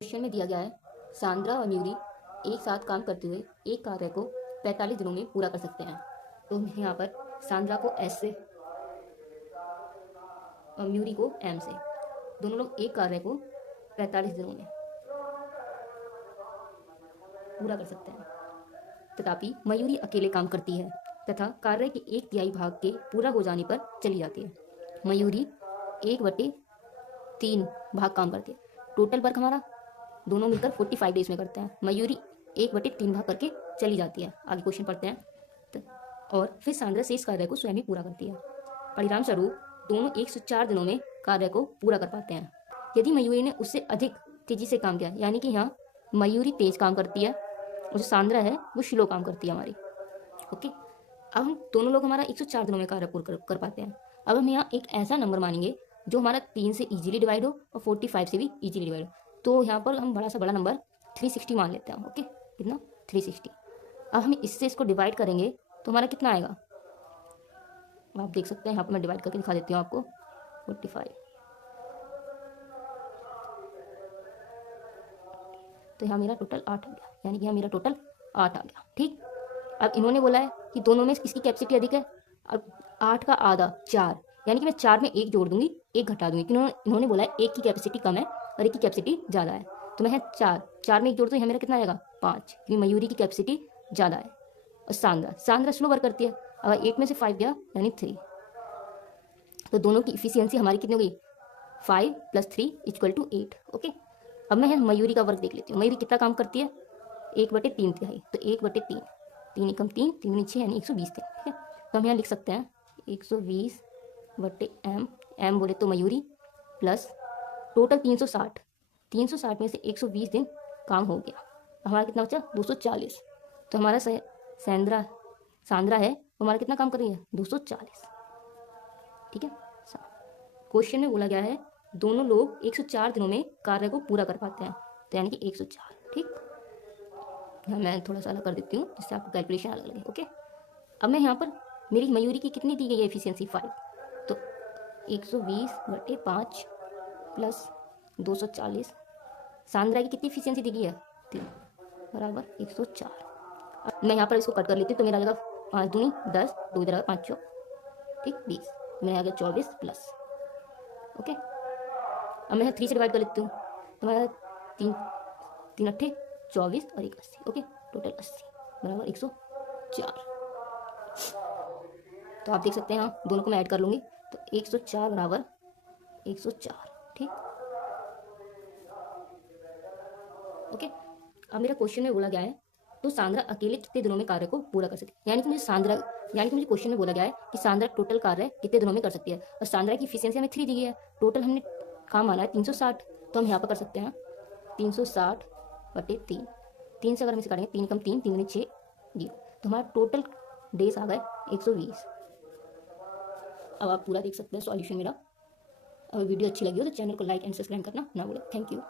Question में दिया गया है सांद्रा और न्यूरी एक साथ काम करते हुए एक कार्य को 45 दिनों में पूरा कर सकते हैं। तो यहाँ पर सांद्रा को एस से और न्यूरी को एम से, दोनों लोग एक कार्य को 45 दिनों में पूरा कर सकते हैं। तथापि मयूरी अकेले काम करती है तथा कार्य के 1/3 भाग के पूरा हो जाने पर चली जाती है। मयूरी 1/3 भाग काम करती है। टोटल वर्क हमारा दोनों मिलकर 45 डेज में करते हैं। मयूरी 1/3 भाग करके चली जाती है। आगे क्वेश्चन पढ़ते हैं। और फिर सांद्रा शेष कार्य को स्वयं ही पूरा करती है। परिणाम स्वरूप दोनों 104 दिनों में कार्य को पूरा कर पाते हैं। यदि मयूरी ने उससे अधिक तेजी से काम किया, यानी कि यहाँ मयूरी तेज काम करती है और जो सांद्रा है वो स्लो काम करती है हमारी। ओके, अब हम दोनों लोग हमारा 104 दिनों में कार्य पूरा कर पाते हैं। अब हम यहाँ एक ऐसा नंबर मानेंगे जो हमारा 3 से इजीली डिवाइड हो और 45 से भी इजीली डिवाइड हो। तो यहाँ पर हम बड़ा सा बड़ा नंबर 360 मान लेते हैं। ओके, कितना 360। अब हम इससे इसको डिवाइड करेंगे तो हमारा कितना आएगा, आप देख सकते हैं। यहाँ पर मैं डिवाइड करके दिखा देती हूँ आपको। 45, तो यहाँ मेरा टोटल 8 आ गया, यानी कि यहाँ मेरा टोटल 8 आ गया। ठीक, अब इन्होंने बोला है कि दोनों में किसकी कैपेसिटी अधिक है। अब 8 का आधा 4, यानी कि मैं 4 में 1 जोड़ दूंगी, 1 घटा दूंगी। इन्होंने बोला है 1 की कैपेसिटी कम है और 1 की कैपेसिटी ज़्यादा है। तो मैं 4 में 1 जोड़ दूँ, यहाँ मेरा कितना आएगा 5, क्योंकि मयूरी की कैपेसिटी ज़्यादा है। और सांद्रा स्लो वर्क करती है। अगर 8 में से 5 गया यानी 3, तो दोनों की इफिशियंसी हमारी कितनी हो गई, 5 + 3 = 8। ओके, अब मैं मयूरी का वर्क देख लेती हूँ। मयूरी कितना काम करती है, 1/3 तिहाई। तो 1/3, 3 एकम 3, 3 6 यानी 120 दिन। ठीक है, तो हम यहाँ लिख सकते हैं 120/m, m बोले तो मयूरी, प्लस टोटल 360, 360 में से 120 दिन काम हो गया। हमारा कितना बचा 240। तो हमारा सांद्रा है वो हमारा कितना काम कर रही है 240। ठीक है, क्वेश्चन में बोला गया है दोनों लोग 104 दिनों में कार्य को पूरा कर पाते हैं, तो यानी कि 104। ठीक, मैं थोड़ा सा अलग कर देती हूँ जिससे आपको कैलकुलेशन अलग लगे। ओके, अब मैं यहाँ पर मेरी मयूरी की कितनी दी गई है एफिशिएंसी 5, तो 120/5 प्लस 240। सांद्रा की कितनी एफिशिएंसी दी गई है 3 बराबर 104। अब मैं यहाँ पर इसको कट कर लेती हूँ, तो मेरा आ जाएगा 5 दूनी 10, 2 इधर आएगा 5 चौ, ठीक 20, मेरा आ गया 24 प्लस। ओके, अब मैं 3 से डिवाइड कर लेती हूँ, तो मेरा 3 अट्ठे 24 और 1 80। ओके, टोटल 80 बराबर 104। तो आप देख सकते हैं यहाँ दोनों को मैं ऐड कर लूँगी, तो 104 बराबर 104। ठीक, ओके, अब मेरा क्वेश्चन में बोला गया है तो सांद्रा अकेले कितने दिनों में कार्य को पूरा कर सकती है। यानी कि मुझे क्वेश्चन में बोला गया है कि सांद्रा टोटल कार्य कितने दिनों में कर सकती है, और सांद्रा की एफिशिएंसी हमें 3 दी गई है। टोटल हमने काम माना है 360, तो हम यहाँ पर कर सकते हैं 360/3। 3 से अगर हम इसे काटेंगे, 3 कम 3, 3 6 0, तो हमारा टोटल डेज आ गए 120। अब आप पूरा देख सकते हैं सॉल्यूशन मेरा। अगर वीडियो अच्छी लगी हो तो चैनल को लाइक एंड सब्सक्राइब करना ना भूलें। Thank you.